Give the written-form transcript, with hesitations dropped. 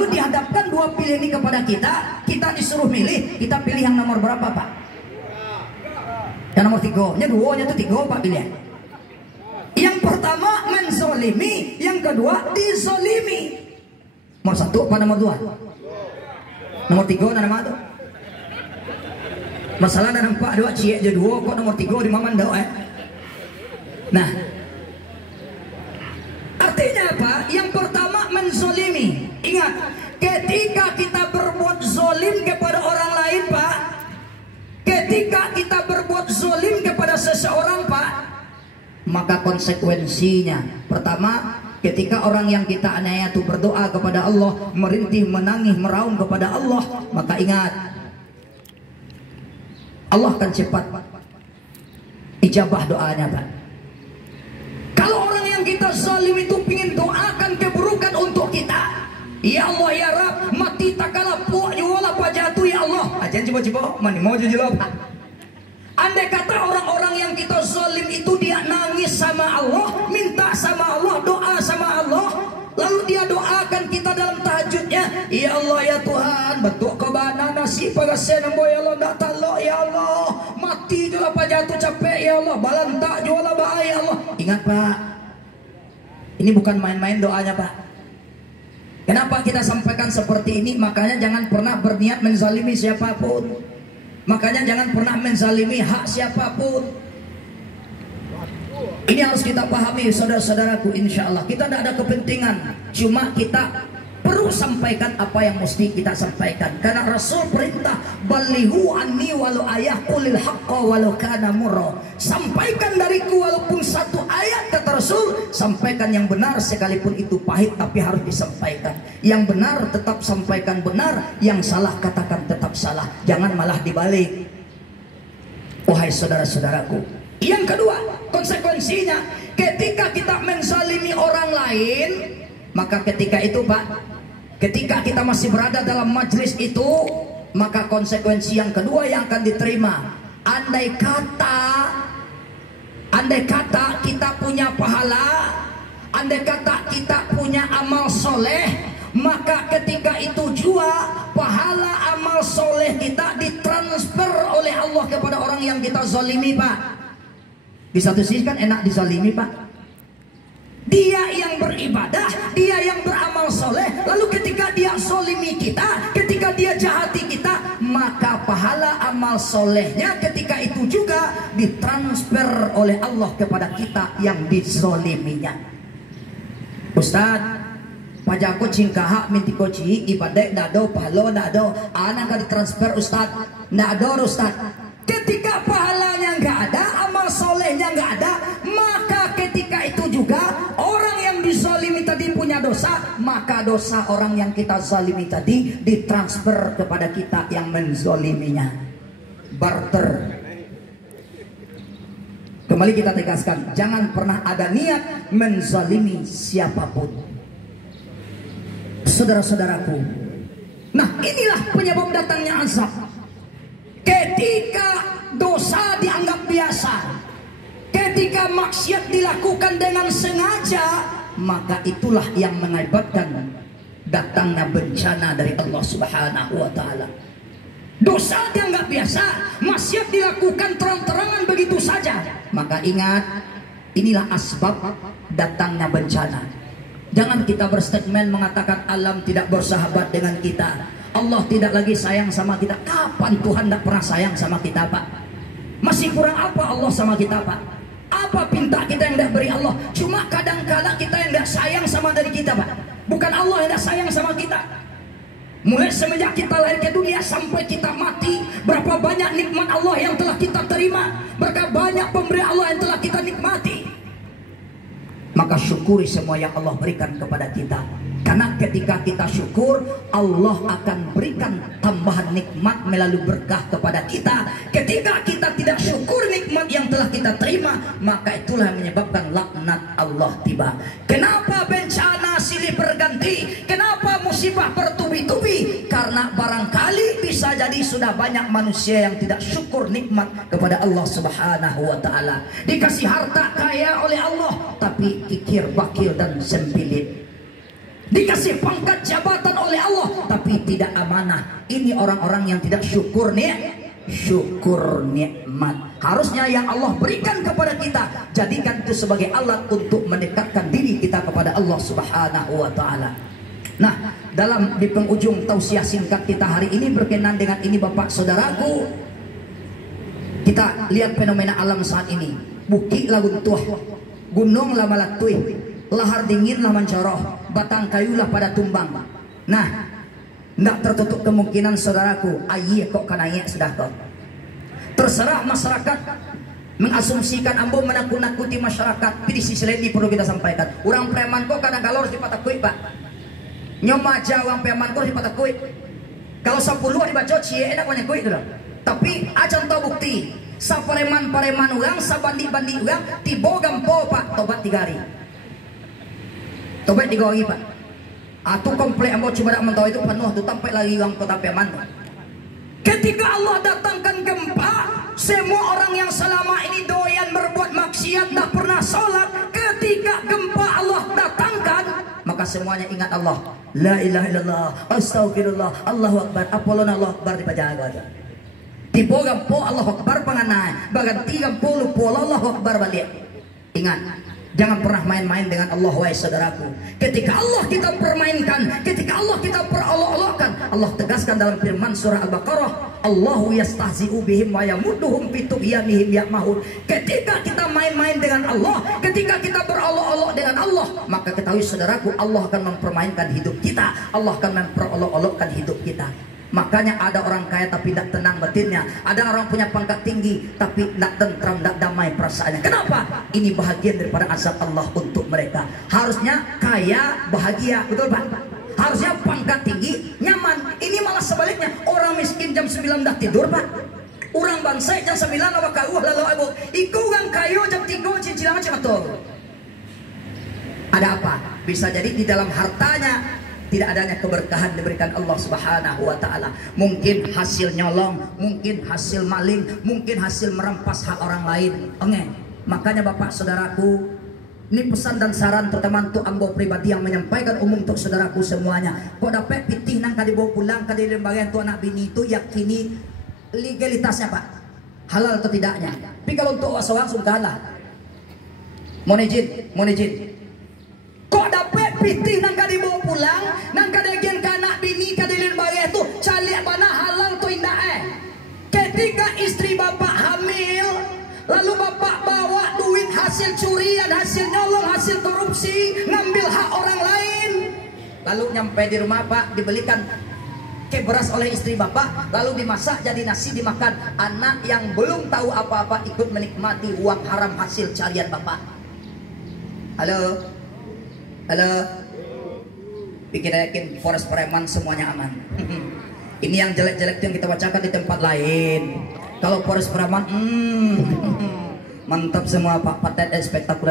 Lalu dihadapkan dua pilihan ini kepada kita, kita disuruh milih, kita pilih yang nomor berapa Pak? Yang nomor 3, nya duanya itu 3 Pak pilihan. Yang pertama menzolimi, yang kedua dizolimi. Nomor 1 apa nomor 2? Nomor 3 dan nomor 2. Masalah dan nampak 2 cie je 2 kok nomor 3 di maman dah Nah, artinya apa? Yang pertama menzolimi. Ingat, ketika kita berbuat zolim kepada orang lain Pak, ketika kita berbuat zolim kepada seseorang Pak, maka konsekuensinya pertama, ketika orang yang kita aniaya itu berdoa kepada Allah, merintih, menangis, meraung kepada Allah, maka ingat, Allah akan cepat ijabah doanya Pak. Kalau orang yang kita zalim itu ingin doakan keburukan untuk kita, ya Allah ya Rab, mati tak kalah puak jualah pajatu ya Allah. Aja coba-coba, mani mau jujur Pak. Andai kata orang-orang yang kita zalim itu dia nangis sama Allah, minta sama Allah, doa sama Allah, lalu dia doakan kita dalam tahajudnya, ya Allah ya Tuhan, bentuk kebana nasi pagasen ambo ya Allah, ndak talok ya Allah, mati juga apa jatuh capek ya Allah, balantak juga bahaya ya Allah. Ingat Pak, ini bukan main-main doanya Pak. Kenapa kita sampaikan seperti ini? Makanya jangan pernah berniat menzalimi siapapun. Makanya jangan pernah menzalimi hak siapapun. Ini harus kita pahami saudara-saudaraku. Insya Allah kita tidak ada kepentingan, cuma kita perlu sampaikan apa yang mesti kita sampaikan. Karena Rasul perintah, balighu anni walau ayaqulil haqqa walau kana murra. Sampaikan dariku walaupun satu ayat, kata Rasul, sampaikan yang benar sekalipun itu pahit, tapi harus disampaikan. Yang benar tetap sampaikan benar, yang salah katakan tetap salah, jangan malah dibalik. Wahai saudara-saudaraku, yang kedua konsekuensinya, ketika kita menzalimi orang lain, maka ketika itu Pak, ketika kita masih berada dalam majelis itu, maka konsekuensi yang kedua yang akan diterima, andai kata kita punya pahala, andai kata kita punya amal soleh, maka ketika itu juga pahala amal soleh kita ditransfer oleh Allah kepada orang yang kita zalimi Pak. Di satu sisi kan enak dizalimi Pak, dia yang beribadah, dia yang beramal soleh, lalu ketika dia zalimi kita, ketika dia jahati kita, maka pahala amal solehnya ketika itu juga ditransfer oleh Allah kepada kita yang dizaliminya. Ustaz, pajaku cingkaha minti koci ibadah dado pahalo dado anak kan ditransfer Ustaz, dado Ustaz. Ketika pahalanya nggak ada, amal solehnya nggak ada, maka ketika itu juga orang yang dizalimi tadi punya dosa, maka dosa orang yang kita zalimi tadi ditransfer kepada kita yang menzaliminya. Barter. Kembali kita tegaskan, jangan pernah ada niat menzalimi siapapun. Saudara-saudaraku, nah inilah penyebab datangnya azab. Ketika dosa dianggap biasa, ketika maksiat dilakukan dengan sengaja, maka itulah yang mengakibatkan datangnya bencana dari Allah Subhanahu wa Ta'ala. Dosa dianggap biasa, maksiat dilakukan terang-terangan begitu saja, maka ingat, inilah asbab datangnya bencana. Jangan kita berstatement mengatakan alam tidak bersahabat dengan kita, Allah tidak lagi sayang sama kita. Kapan Tuhan tidak pernah sayang sama kita Pak? Masih kurang apa Allah sama kita Pak? Apa pinta kita yang tidak beri Allah? Cuma kadang-kadang kita yang tidak sayang sama dari kita Pak, bukan Allah yang tidak sayang sama kita. Mulai semenjak kita lahir ke dunia sampai kita mati, berapa banyak nikmat Allah yang telah kita terima, berapa banyak pemberian Allah yang telah kita nikmati. Maka syukuri semua yang Allah berikan kepada kita. Karena ketika kita syukur, Allah akan berikan tambahan nikmat melalui berkah kepada kita. Ketika kita tidak syukur nikmat yang telah kita terima, maka itulah yang menyebabkan laknat Allah tiba. Kenapa bencana silih berganti? Kenapa musibah bertubi-tubi? Karena barangkali bisa jadi sudah banyak manusia yang tidak syukur nikmat kepada Allah Subhanahu wa Ta'ala. Dikasih harta kaya oleh Allah, tapi kikir, bakil dan sempilit. Dikasih pangkat jabatan oleh Allah, tapi tidak amanah. Ini orang-orang yang tidak syukur nikmat. Harusnya yang Allah berikan kepada kita, jadikan itu sebagai alat untuk mendekatkan diri kita kepada Allah Subhanahu wa taala. Nah, di penghujung tausiah singkat kita hari ini berkenan dengan ini Bapak Saudaraku, kita lihat fenomena alam saat ini. Bukit lah guntuh, gunung lah malatuih, lahar dingin lah mencoroh, batang kayu lah pada tumbang. Nah, tidak tertutup kemungkinan saudaraku, ayah kok kanaya sudah kok. Terserah masyarakat mengasumsikan ambo menakut-nakuti masyarakat. Di sisi lain ini perlu kita sampaikan. Orang preman kok kadang kalau harus dipatakui Pak. Nyoma aja orang preman kok harus dipatakui. Kalau 10 dibaca cie enak banyak kui itu loh. Tapi aja tahu bukti. Sa pareman orang, sa bandi orang, tibo gampo Pak, tobat 3 hari. Tobat 3 hari Pak. Atau komplek ambo coba tak mentau itu penuh tu sampai lagi orang kota preman. Ketika Allah datangkan gempa, semua orang yang selama ini doyan berbuat maksiat, tak pernah sholat, ketika gempa Allah datangkan, maka semuanya ingat Allah. La ilaha illallah, astagfirullah, Allahu akbar, apolon Allah akbar dipajaga aja. Tibo gampo Allahu akbar panganai, baganti gampo lupo Allahu akbar balik. Ingat, jangan pernah main-main dengan Allah wahai saudaraku. Ketika Allah kita permainkan, ketika Allah kita perolok-olokkan, Allah tegaskan dalam firman surah Al-Baqarah, Allahu yastahzi'u bihim wa yamudduhum fi tughyanihim ya'mahun. Ketika kita main-main dengan Allah, ketika kita berolok-olok dengan Allah, maka ketahui saudaraku, Allah akan mempermainkan hidup kita, Allah akan memperolok-olokkan hidup kita. Makanya ada orang kaya tapi tidak tenang batinnya. Ada orang punya pangkat tinggi tapi tidak tentram, tidak damai perasaannya. Kenapa? Ini bahagian daripada azab Allah untuk mereka. Harusnya kaya, bahagia, betul Pak? Harusnya pangkat tinggi, nyaman. Ini malah sebaliknya. Orang miskin jam 9 dah tidur Pak. Orang bangsa jam 9 awak kau lalu abu. Iku orang kayu jam 3 cicilan macam itu. Ada apa? Bisa jadi di dalam hartanya tidak adanya keberkahan diberikan Allah Subhanahu wa taala. Mungkin hasil nyolong, mungkin hasil maling, mungkin hasil merampas hak orang lain. Oke. Makanya Bapak Saudaraku, ini pesan dan saran terutama untuk ambo pribadi yang menyampaikan umum untuk saudaraku semuanya. Kok dapat pitih nang kadi bawa pulang kadi lembaga tu anak bini itu yakini legalitasnya Pak. Halal atau tidaknya. Tapi kalau untuk seorang sungkalah. Mohon izin. Kok dapat pitih nang kadi bawa pulang, nang kadi gen kanak bini kadi lembaga itu calik mana halal tu indah Ketika istri bapak hamil, lalu bapak bawa duit hasil curian, hasil nyolong, hasil korupsi, ngambil hak orang lain. Lalu nyampe di rumah Pak, dibelikan beras oleh istri bapak, lalu dimasak jadi nasi dimakan. Anak yang belum tahu apa-apa ikut menikmati uang haram hasil carian bapak. Halo. Bikin yakin Forest Preman semuanya aman. Ini yang jelek-jelek yang kita bacakan di tempat lain. Kalau Forest Preman, mantap semua Pak, paten spektakuler.